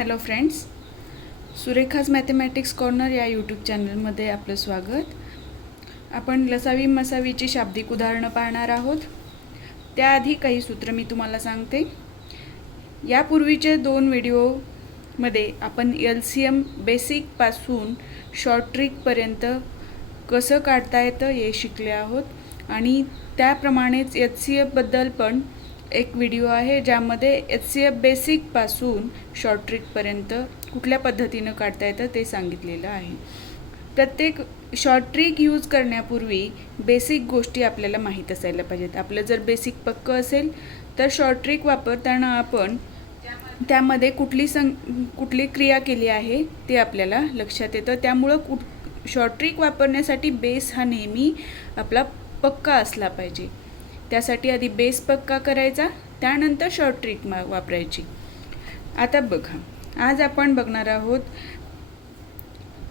Hello friends, Surekha's mathematics corner या YouTube चॅनलमध्ये आपलं स्वागत. आपण लसावी मसावीची शाब्दिक उदाहरणं पाहणार आहोत. त्याआधी काही सूत्र मी तुम्हाला सांगते. यापूर्वीचे 2 व्हिडिओमध्ये आपण LCM बेसिकपासून शॉर्ट ट्रिकपर्यंत कसं काढता येतं हे शिकले आहोत आणि त्याप्रमाणेच HCFबद्दल पण एक व्हिडिओ आहे ज्यामध्ये HCF बेसिकपासून शॉर्ट ट्रिकपर्यंत कुठल्या पद्धतीनं काढता येतं ते सांगितलेलं आहे. प्रत्येक शॉर्ट ट्रिक यूज करण्यापूर्वी बेसिक गोष्टी आपल्याला माहीत असायला पाहिजेत. आपलं जर बेसिक पक्कं असेल तर शॉर्ट ट्रिक वापरताना आपण त्यामध्ये कुठली क्रिया केली आहे ते आपल्याला लक्षात येतं. त्यामुळं शॉर्ट ट्रिक वापरण्यासाठी बेस हा नेहमी आपला पक्का असला पाहिजे. त्यासाठी आधी बेस पक्का करायचा, त्यानंतर शॉर्ट ट्रिक वापरायची. आता बघा, आज आपण बघणार आहोत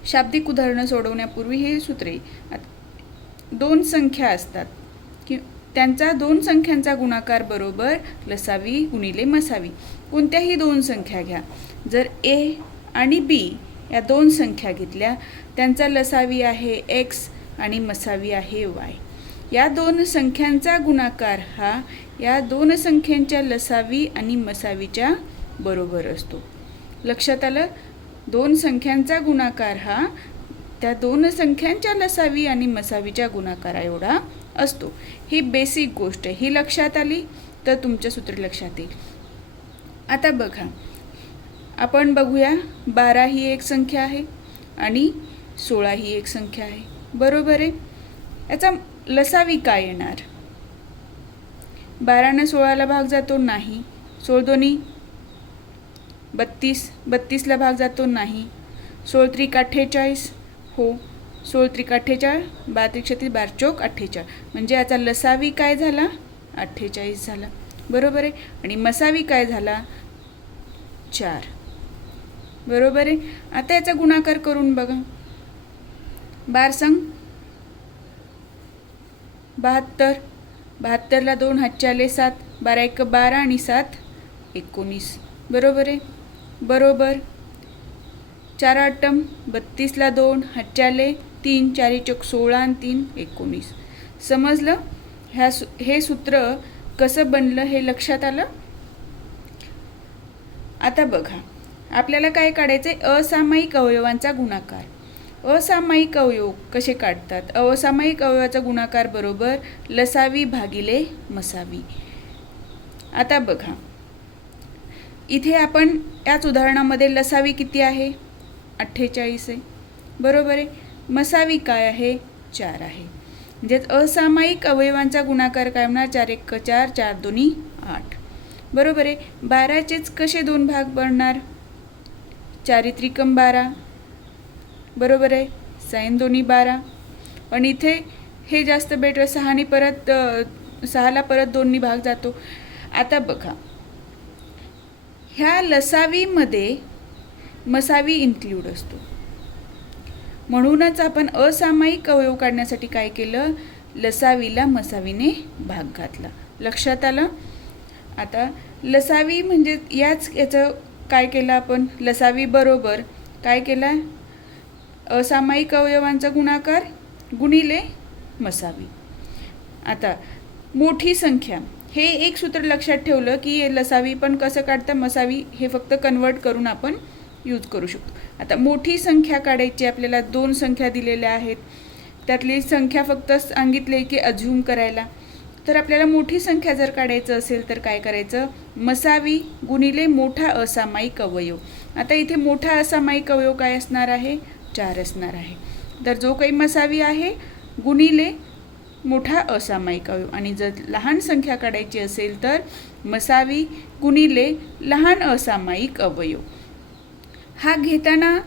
शाब्दिक उदाहरणं सोडवण्यापूर्वी हे सूत्रे. 2 संख्या असतात की त्यांचा 2 संख्यांचा गुणाकार बरोबर लसावी गुणिले मसावी. कोणत्याही 2 संख्या घ्या. जर A आणि B या 2 संख्या घेतल्या, त्यांचा लसावी आहे X आणि मसावी आहे Y. या 2 संख्यांचा गुणाकार हा या 2 संख्यांच्या लसावी आणि मसावीच्या बरोबर असतो. लक्षात आलं? 2 संख्यांचा गुणाकार हा त्या 2 संख्यांच्या लसावी आणि मसावीच्या गुणाकारा एवढा असतो. ही बेसिक गोष्ट आहे. ही लक्षात आली तर तुमचं सूत्र लक्षात येईल. आता बघा, आपण बघूया 12 ही एक संख्या आहे आणि 16 ही एक संख्या आहे. बरोबर आहे. याचा लसावी काय येणार? 12 ने 16ला भाग जातो नाही. 16 दोन्ही 32, 32ला भाग जातो नाही. 16 त्रिक 48 हो. 16 त्रिक 48, 12 त्रिक 36, 12 चौक 48. म्हणजे याचा लसावी काय झाला? 48 झाला. बरोबर आहे. आणि मसावी काय झाला? 4. बरोबर आहे. आता याचा गुणाकार करून बघा. 12 संग 72, 72ला 2 हातचे आले 7, 12 1 12 आणि 7 19. बरोबर आहे. बरोबर. 4 8 32ला 2 हातचे आले 3, 4 चौक 16 आणि 3 19. समजलं? हे सूत्र कसं बनलं हे लक्षात आलं? आता बघा, आपल्याला काय काढायचे? असामायिक अवयवांचा गुणाकार. असामायिक अवयव कसे काढतात? असामायिक अवयवाचा गुणाकार बरोबर लसावी भागिले मसावी. आता बघा, इथे आपण याच उदाहरणामध्ये लसावी किती आहे? 48 आहे. बरोबर आहे. मसावी काय आहे? 4 आहे. म्हणजे असामायिक अवयवांचा गुणाकार काय होणार? 4 1 4, 4 2 8. बरोबर आहे. 12चेच कसे 2 भाग बनणार? 4 त्रिकम 12. बरोबर आहे. 6 2 12. पण इथे हे जास्त बेटर. 6 परत 6ला परत 2 भाग जातो. आता बघा, ह्या लसावीमध्ये मसावी इन्क्ल्यूड असतो. म्हणूनच आपण असामायिक अवयव काढण्यासाठी काय केलं? लसावीला मसावीने भाग घातला. लक्षात आलं? आता लसावी म्हणजे याचं काय केलं आपण? लसावी बरोबर काय केला? असामायिक अवयवांचा गुणाकार गुणिले मसावी. आता मोठी संख्या, हे एक सूत्र लक्षात ठेवलं की लसावी पण कसं काढतं, मसावी हे फक्त कन्वर्ट करून आपण यूज करू शकतो. आता मोठी संख्या काढायची आपल्याला. 2 संख्या दिलेल्या आहेत, त्यातली संख्या फक्त सांगितले की अझ्युम करायला. तर आपल्याला मोठी संख्या जर काढायचं असेल तर काय करायचं? मसावी गुणिले मोठा असामायिक अवयव. आता इथे मोठा असामायिक अवयव काय असणार आहे? 4 असणार आहे. तर जो काही मसावी आहे गुणिले मोठा असामायिक अवयव. आणि जर लहान संख्या काढायची असेल तर मसावी गुणिले लहान असामायिक अवयव. हा घेताना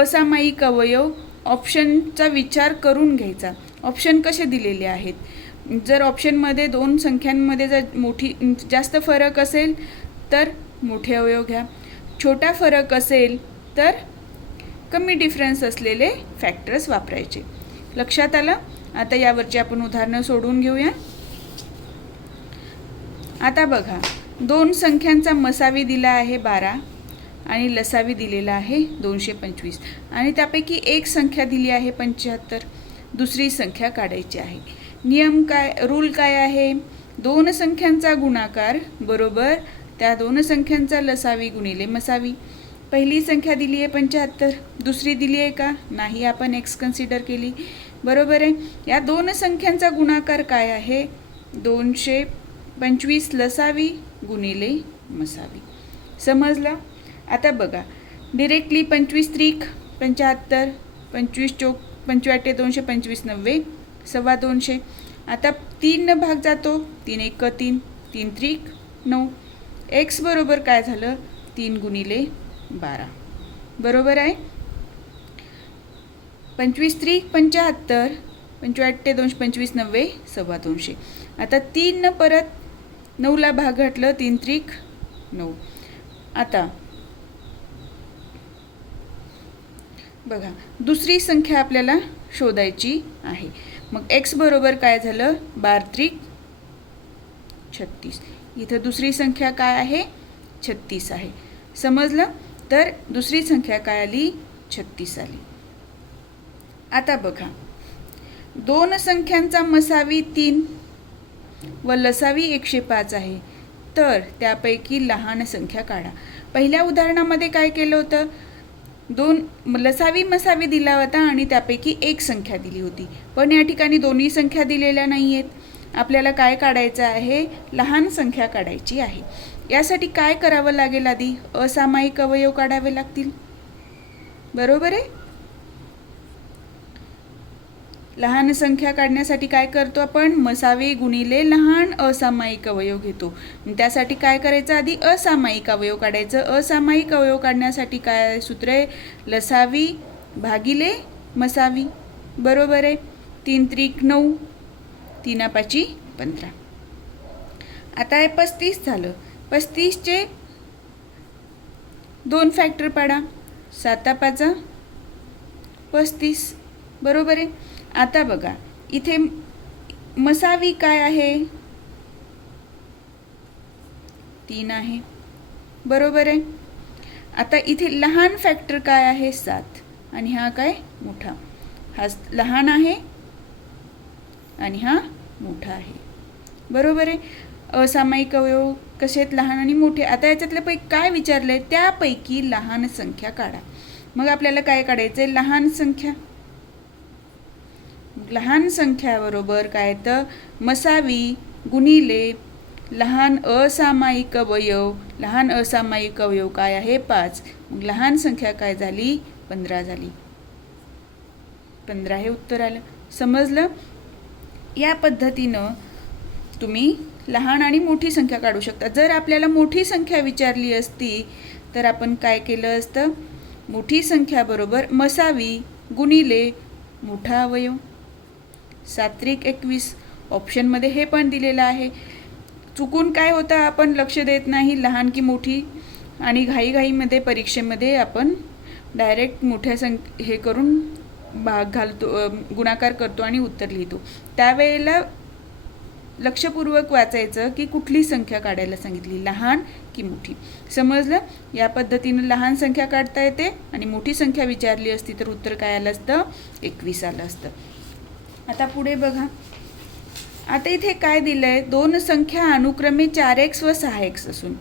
असामायिक अवयव ऑप्शनचा विचार करून घ्यायचा. ऑप्शन कसे दिलेले आहेत? जर ऑप्शनमध्ये 2 संख्यांमध्ये जर जास्त फरक असेल तर मोठे अवयव घ्या. छोटा फरक असेल तर कमी डिफरन्स असलेले फॅक्टर्स वापरायचे. लक्षात आलं? आता यावरची आपण उदाहरणं सोडवून घेऊया. आता बघा, 2 संख्यांचा मसावी दिला आहे 12 आणि लसावी दिलेला आहे 225 आणि त्यापैकी एक संख्या दिली आहे 75. दुसरी संख्या काढायची आहे. नियम काय, रूल काय आहे? दोन संख्यांचा गुणाकार बरोबर त्या दोन संख्यांचा लसावी गुणिले मसावी. पहिली संख्या दिली आहे 75, दुसरी दिली आहे का? नाही, आपण एक्स कन्सिडर केली. बरोबर आहे. या दोन संख्यांचा गुणाकार काय आहे? 225 लसावी गुणिले मसावी. समजलं? आता बघा, डिरेक्टली 25 त्रिक 75, 25 चोक 25 225 90 225. आता 3 न भाग जातो, 3 1 3, 3 त्रिक 9. एक्स बरोबर काय झालं? 3 गुणिले 12. बरोबर आहे. 25 त्रिक 75, 25 225 90 225. आता 3 न परत 9ला भाग घातलं, 3 त्रिक 9. आता बघा, दुसरी संख्या आपल्याला शोधायची आहे. मग एक्स बरोबर काय झालं? 12 त्रिक 36. इथं दुसरी संख्या काय आहे? 36 आहे. समजलं? तर दुसरी संख्या काय आली? 36 आली. आता बघा, दोन संख्यांचा मसावी 3 व लसावी 105 आहे, तर त्यापैकी लहान संख्या काढा. पहिल्या उदाहरणामध्ये काय केलं होतं? दोन लसावी मसावी दिला होता आणि त्यापैकी एक संख्या दिली होती, पण या ठिकाणी दोन्ही संख्या दिलेल्या नाही आहेत. आपल्याला काय काढायचं आहे? लहान संख्या काढायची आहे. यासाठी काय करावं लागेल? आधी असामायिक अवयव काढावे लागतील. बरोबर आहे. लहान संख्या काढण्यासाठी काय करतो आपण? मसावी गुणिले लहान असामायिक अवयव घेतो. त्यासाठी काय करायचं? आधी असामायिक अवयव काढायचं. असामायिक अवयव काढण्यासाठी काय सूत्र आहे? लसावी भागिले मसावी. बरोबर आहे. 3 त्रिक 9, 3 5 15. आता हे 35 झालं. 35चे 2 फॅक्टर पाडा. 7 5 35. बरोबर आहे. आता बघा, इथे मसावी काय आहे? 3 आहे. बरोबर आहे. आता इथे लहान फॅक्टर काय आहे? 7 आणि हा काय? मोठा. हा लहान आहे आणि हा मोठा आहे. बरोबर आहे. असामायिक अवयव कसे आहेत? लहान आणि मोठे. आता याच्यातल्या पैकी काय विचारलंय? त्यापैकी लहान संख्या काढा. मग आपल्याला काय काढायचंय? लहान संख्या. लहान संख्या बरोबर काय तर मसावी गुणिले लहान असामायिक अवयव. लहान असामायिक अवयव काय आहे? 5. मग लहान संख्या काय झाली? 15 झाली. 15 हे उत्तर आलं. समजलं? या पद्धतीनं तुम्ही लहान आणि मोठी संख्या काढू शकता. जर आपल्याला मोठी संख्या विचारली असती तर आपण काय केलं असतं? मोठी संख्या बरोबर मसावी गुणिले मोठा अवयव. 7 त्रिक 21. ऑप्शनमध्ये हे पण दिलेलं आहे. चुकून काय होतं? आपण लक्ष देत नाही लहान की मोठी, आणि घाईघाईमध्ये परीक्षेमध्ये आपण डायरेक्ट मोठ्या हे करून भाग घालतो, गुणाकार करतो आणि उत्तर लिहितो. त्यावेळेला लक्षपूर्वक वाचायचं की कुठली संख्या काढायला सांगितली, लहान की मोठी. समजलं? या पद्धतीनं लहान संख्या काढता येते आणि मोठी संख्या विचारली असती तर उत्तर काय आलं असतं? 21 आलं असतं. आता पुढे बघा. आता इथे काय दिलंय? दोन संख्या अनुक्रमे 4x व 6x असून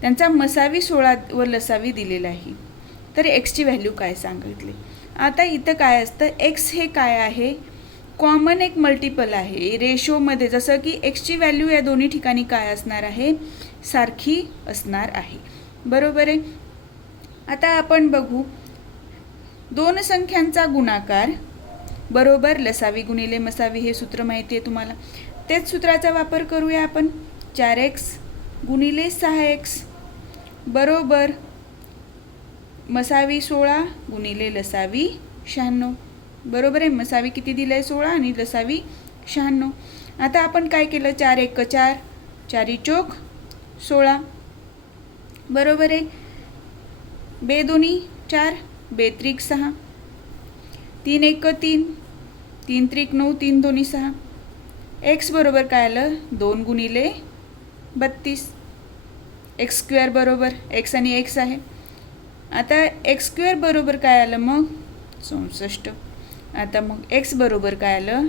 त्यांचा मसावी 16 व लसावी दिलेला आहे, तर एक्सची व्हॅल्यू काय सांगितली. आता इथं काय असतं? एक्स हे काय आहे? कॉमन एक मल्टिपल आहे रेशोमध्ये, जसं की एक्सची व्हॅल्यू या दोन्ही ठिकाणी काय असणार आहे? सारखी असणार आहे. बरोबर आहे. आता आपण बघू, दोन संख्यांचा गुणाकार बरोबर लसावी गुणिले मसावी. हे सूत्र माहिती आहे तुम्हाला. तेच सूत्राचा वापर करूया आपण. 4x गुणिले 6x बरोबर मसावी 16 गुणिले लसावी 96. बरोबर आहे. मसावी किती दिलं आहे? 16 आणि लसावी 96. आता आपण काय केलं? 4 1 4, 4 चोक 16. बरोबर आहे. बे दोन्ही 4, बे त्रिक 6, 3 1 3, 3 त्रिक 9, 3 दोन्ही 6. एक्स बरोबर काय आलं? 2 गुणिले 32. एक्स स्क्वेअर बरोबर एक्स आणि एक्स आहे. आता एक्स स्क्वेअर बरोबर काय आलं मग 64. आता मग एक्स बरोबर काय आलं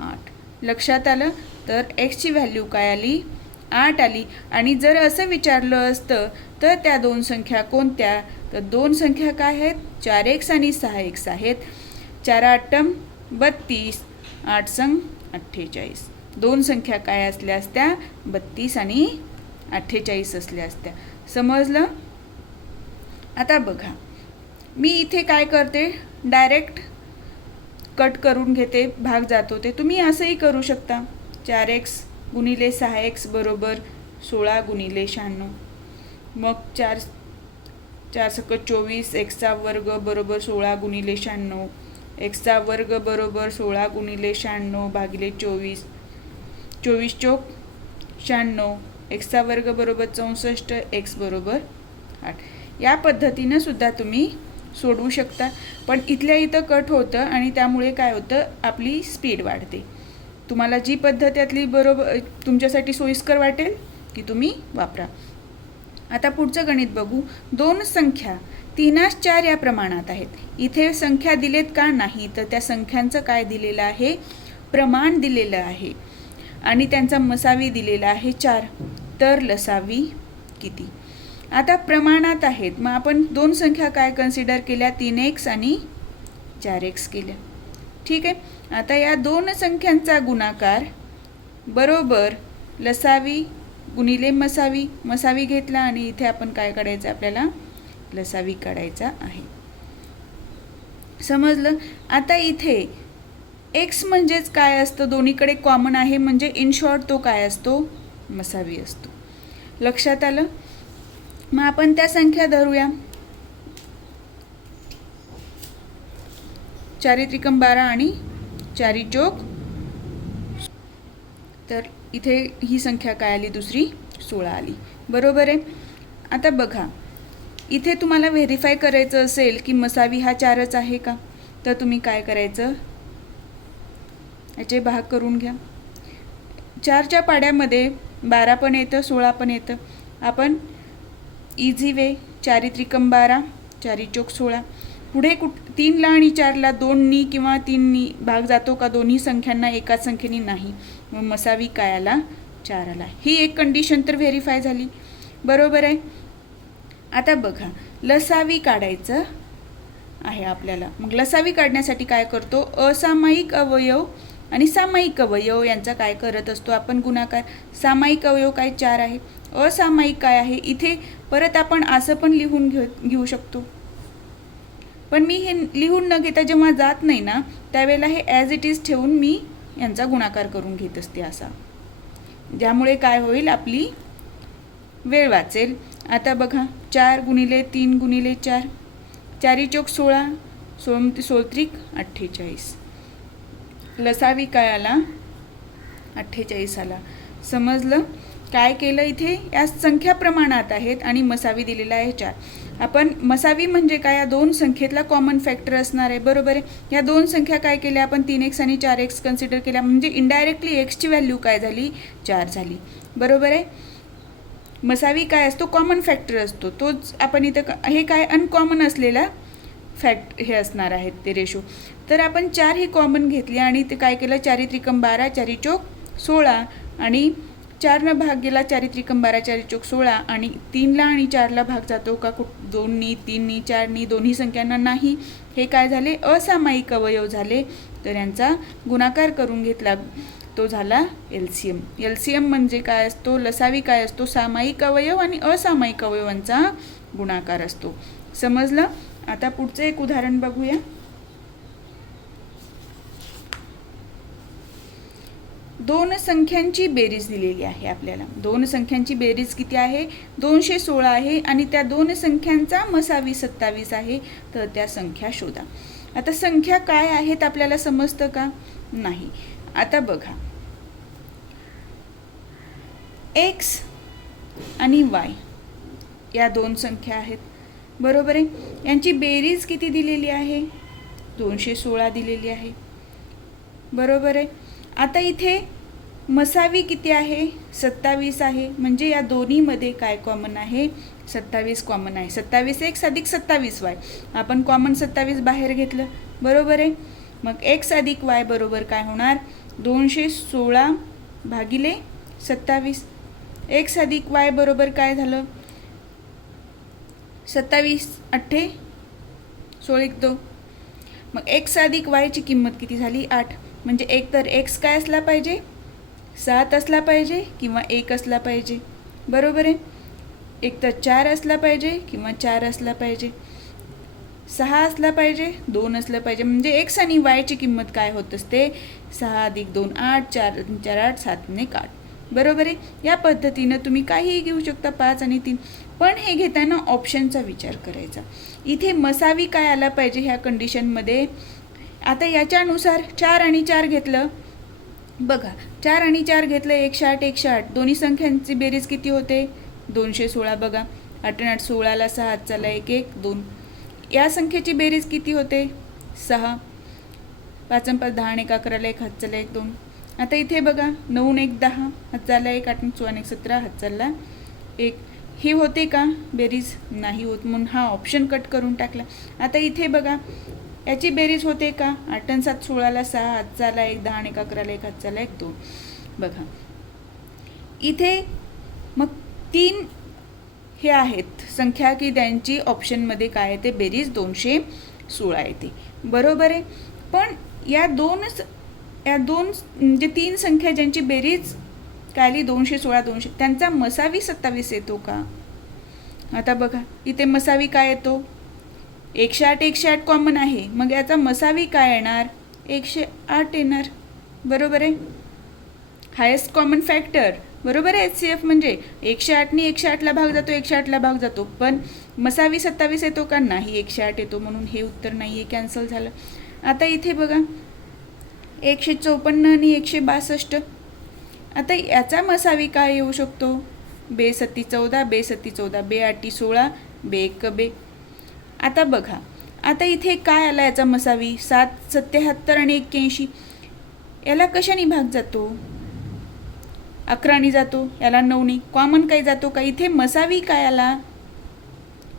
8. लक्षात आलं. तर एक्सची व्हॅल्यू काय आली 8 आली. आणि जर असं विचारलं असतं तर त्या दोन संख्या कोणत्या, तर दोन संख्या काय आहेत 4x आणि 6x आहेत. 4 8 32, 8 संग 48. दोन संख्या काय असल्या असत्या 32 आणि 48 असल्या असत्या. समजलं. आता बघा मी इथे काय करते डायरेक्ट कट करून घेते, भाग जातो ते. तुम्ही असंही करू शकता. 4x गुणिले 6x बरोबर 16 गुणिले 96. मग 4 4 24 एक्सचा वर्ग बरोबर 16 गुणिले 96. एक्सचा वर्ग बरोबर 16 गुणिले 96 भागिले 24. 24 चोक 96. एक्सचा वर्ग बरोबर 64. एक्स बरोबर 8. या पद्धतीनं सुद्धा तुम्ही सोडवू शकता. पण इथल्या इथं कट होतं आणि त्यामुळे काय होतं आपली स्पीड वाढते. तुम्हाला जी पद्धत यातली बरोबर तुमच्यासाठी सोयीस्कर वाटेल ती तुम्ही वापरा. आता पुढचं गणित बघू. दोन संख्या 3 4 या प्रमाणात आहेत. इथे संख्या दिलेत का नाही, तर त्या संख्यांचं काय दिलेलं आहे प्रमाण दिलेलं आहे आणि त्यांचा मसावी दिलेला आहे 4. तर लसावी किती. आता प्रमाणात आहेत मग आपण दोन संख्या काय कन्सिडर केल्या 3x आणि 4x केल्या. ठीक आहे. आता या दोन संख्यांचा गुणाकार बरोबर लसावी गुणिले मसावी. मसावी घेतला आणि इथे आपण काय काढायचं आपल्याला लसावी काढायचा आहे. समजलं. आता इथे x म्हणजेच काय असतं दोन्हीकडे कॉमन आहे म्हणजे इन शॉर्ट तो काय असतो मसावी असतो. लक्षात आलं. मग आपण त्या संख्या धरूया. 4 त्रिकम 12 आणि 4 चोक. तर इथे ही संख्या काय आली दुसरी 16 आली. बरोबर आहे. आता बघा इथे तुम्हाला व्हेरीफाय करायचं असेल की मसावी हा 4च आहे का, तर तुम्ही काय करायचं याचे भाग करून घ्या. 4च्या पाड्यामध्ये 12 पण येतं 16 पण येतं. आपण इझी वे 4 त्रिकम 12 4 चोक 16. पुढे 3ला आणि 4ला 2नी किंवा 3नी भाग जातो का दोन्ही संख्यांना एकाच संख्येने नाही. मग मसावी काय आला 4 आला. ही एक कंडिशन तर व्हेरीफाय झाली. बरोबर आहे. आता बघा लसावी काढायचं आहे आपल्याला. मग लसावी काढण्यासाठी काय करतो असामायिक अवयव आणि सामायिक अवयव यांचा काय करत असतो आपण गुणाकार. सामायिक अवयव काय 4 आहे. असामायिक काय आहे इथे परत आपण असं पण लिहून घेऊ शकतो. पण मी हे लिहून न घेता जेव्हा जात नाही ना त्यावेळेला हे ॲज इट इज ठेवून मी यांचा गुणाकार करून घेत असते असा. ज्यामुळे काय होईल आपली वेळ वाचेल. आता बघा 4 गुणिले 3 गुणिले 4. 4 चोक 16. 16 त्रिक 48. लसावी काय आला 48 आला. समजलं. काय केलं इथे या संख्या प्रमाणात आहेत आणि मसावी दिलेला आहे 4. आपण मसावी म्हणजे काय या दोन संख्येतला कॉमन फॅक्टर असणार आहे. बरोबर आहे. या दोन संख्या काय केल्या आपण 3x आणि 4x कन्सिडर केल्या म्हणजे इनडायरेक्टली एक्सची व्हॅल्यू काय झाली 4 झाली. बरोबर आहे. मसावी काय असतो कॉमन फॅक्टर असतो तोच आपण इथं हे काय अनकॉमन असलेला फॅक्ट हे असणार आहेत ते रेशो. तर आपण 4 ही कॉमन घेतली आणि ते काय केलं 4 त्रिकम 12 4 चोक 16 आणि 4नं भाग गेला 4 त्रिकम 12 4 चोक 16 आणि 3ला आणि 4ला भाग जातो का 2नी 3नी 4नी दोन्ही संख्यांना नाही. हे काय झाले असामायिक अवयव झाले. तर यांचा गुणाकार करून घेतला तो झाला एलसीएम. एलसीएम म्हणजे काय असतो लसावी काय असतो सामायिक अवयव आणि असामायिक अवयवांचा गुणाकार असतो. समजलं. आता पुढचं एक उदाहरण बघूया. दोन संख्यांची बेरीज दिलेली आहे आपल्याला. दोन संख्यांची बेरीज किती आहे 216 आहे आणि त्या दोन संख्यांचा मसावी 27 आहे. तर त्या संख्या शोधा. आता संख्या काय आहेत आपल्याला समजतं का नाही. आता बघा x आणि y या दोन संख्या आहेत. बरोबर आहे. यांची बेरीज किती दिलेली आहे 216 दिलेली आहे. बरोबर आहे. आता इथे मसावी किती आहे? 27 आहे. म्हणजे या दोन्हीमध्ये काय कॉमन आहे? 27 कॉमन आहे. 27x अधिक 27y. आपण कॉमन 27 बाहेर घेतलं, बरोबर आहे. मग x अधिक y बरोबर काय होणार? 216 भागिले 27. x अधिक y बरोबर काय झालं? 27 8 16 2. मग x अधिक y ची किंमत किती झाली? 8. म्हणजे एक तर x काय असला पाहिजे? 7 असला पाहिजे किंवा 1 असला पाहिजे, बरोबर आहे. एक तर 4 असला पाहिजे किंवा 4 असला पाहिजे, 6 असला पाहिजे, 2 असलं पाहिजे. म्हणजे x आणि y ची किंमत काय होत असते? 6 अधिक 2 8, 4 4 8, 7 1 8, बरोबर आहे. या पद्धतीनं तुम्ही काहीही घेऊ शकता, 5 आणि 3. पण हे घेताना ऑप्शनचा विचार करायचा. इथे मसावी काय आला पाहिजे ह्या कंडिशनमध्ये? आता याच्यानुसार 4 आणि 4 घेतलं, बघा 4 आणि 4 घेतलं, 108 108. दोन्ही संख्यांची बेरीज किती होते? 216. बघा 8 आणि 8 16ला 6 हात चालला 1 1 2. या संख्येची बेरीज किती होते? 6. 5 आणि 5 10 आणि 1 11ला 1 हात चालला 1 2. आता इथे बघा 9 आणि 1 10 हात चालला 1 8 आणि 16 आणि 1 17 हात चालला 1. ही होते का बेरीज? नाही होत, म्हणून हा ऑप्शन कट करून टाकला. आता इथे बघा याची बेरीज होते का? 8 आणि 7 16ला 6 हात चालला 1 10 आणि 1 11ला 1 हात चालला 1 2. बघा इथे मग 3 हे आहेत संख्या की त्यांची ऑप्शनमध्ये काय येते? बेरीज 216 येते, बरोबर आहे. पण या दोन म्हणजे 3 संख्या ज्यांची बेरीज काय आली? 216 200, त्यांचा मसावी 27 येतो का? आता बघा इथे मसावी काय येतो? 108 108 कॉमन आहे, मग याचा मसावी काय येणार? 108 येणार, बरोबर आहे. हायेस्ट कॉमन फॅक्टर, बरोबर आहे. HCF म्हणजे 108नी 108ला भाग जातो, 108ला भाग जातो. पण मसावी 27 येतो का? नाही, 108 येतो, म्हणून हे उत्तर नाही आहे, कॅन्सल झालं. आता इथे बघा 154 आणि 162. आता याचा मसावी काय येऊ शकतो? बे 7 14, बे 7 14, बे 8 16, बे 1 बे. आता बघा आता इथे काय आला याचा मसावी? 7 77 आणि 81. याला कशाने भाग जातो? 11नी जातो, याला 9नी. कॉमन काय जातो का? इथे मसावी काय आला?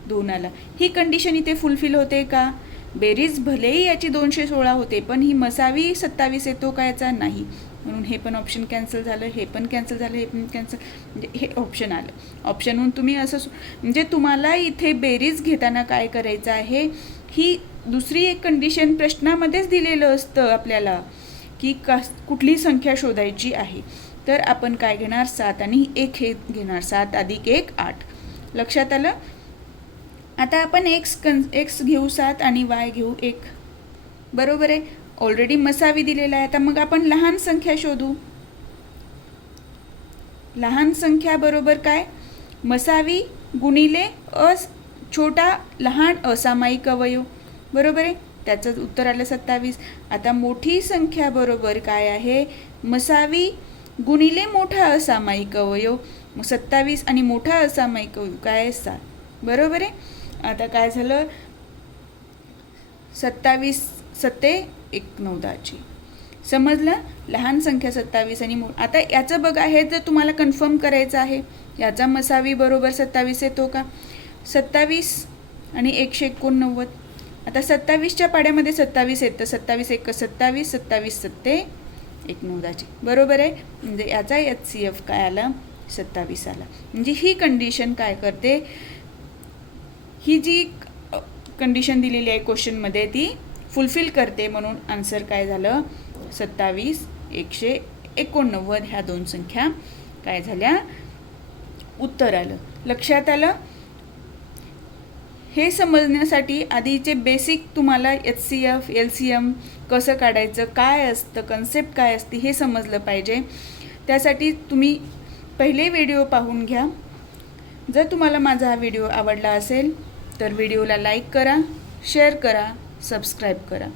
2 आला. ही कंडिशन इथे फुलफिल होते का? बेरीज भलेही याची 216 होते, पण ही मसावी 27 येतो का याचा? नाही, म्हणून हे पण ऑप्शन कॅन्सल झालं, हे पण कॅन्सल झालं, हे पण कॅन्सल. म्हणजे हे ऑप्शन आलं. ऑप्शनहून तुम्ही असं म्हणजे तुम्हाला इथे बेरीज घेताना काय करायचं आहे? ही दुसरी एक कंडिशन प्रश्नामध्येच दिलेलं असतं आपल्याला की कुठली संख्या शोधायची आहे. तर आपण काय घेणार? 7 आणि 1 हे घेणार. 7 अधिक 1 8. लक्षात आलं? आता आपण एक्स घेऊ 7 आणि y घेऊ 1, बरोबर आहे. ऑलरेडी मसावी दिलेला आहे. आता मग आपण लहान संख्या शोधू. लहान संख्या बरोबर काय? मसावी गुणिले छोटा लहान असामायिक अवयव, बरोबर आहे. त्याचं उत्तर आलं 27. आता मोठी संख्या बरोबर काय आहे? मसावी गुणिले मोठा असामायिक अवयव. 27 आणि मोठा असामायिक अवयव काय आहे? 7, बरोबर आहे. आता काय झालं? 27 7 1 9 10. समजलं? लहान संख्या 27 आणि आता याचं बघा, हे जर तुम्हाला कन्फर्म करायचं आहे याचा मसावी बरोबर 27 येतो का? 27 आणि 189. आता 27च्या पाड्यामध्ये 27 येतं. 27 1 27, 27 7 1 9 10, बरोबर आहे. म्हणजे याचा HCF काय आला? 27 आला. म्हणजे ही कंडिशन काय करते? ही जी कंडिशन दिलेली आहे क्वेश्चनमध्ये ती फुलफिल करते, म्हणून आन्सर काय झालं? 27 189 ह्या 2 संख्या काय झाल्या? उत्तर आलं. लक्षात आलं? हे समजण्यासाठी आधीचे बेसिक तुम्हाला HCF LCM कसं काढायचं, काय असतं, कन्सेप्ट काय असते हे समजलं पाहिजे. त्यासाठी तुम्ही पहिले व्हिडिओ पाहून घ्या. जर तुम्हाला माझा हा व्हिडिओ आवडला असेल तर व्हिडिओला लाईक करा, शेअर करा, सबस्क्राईब करा.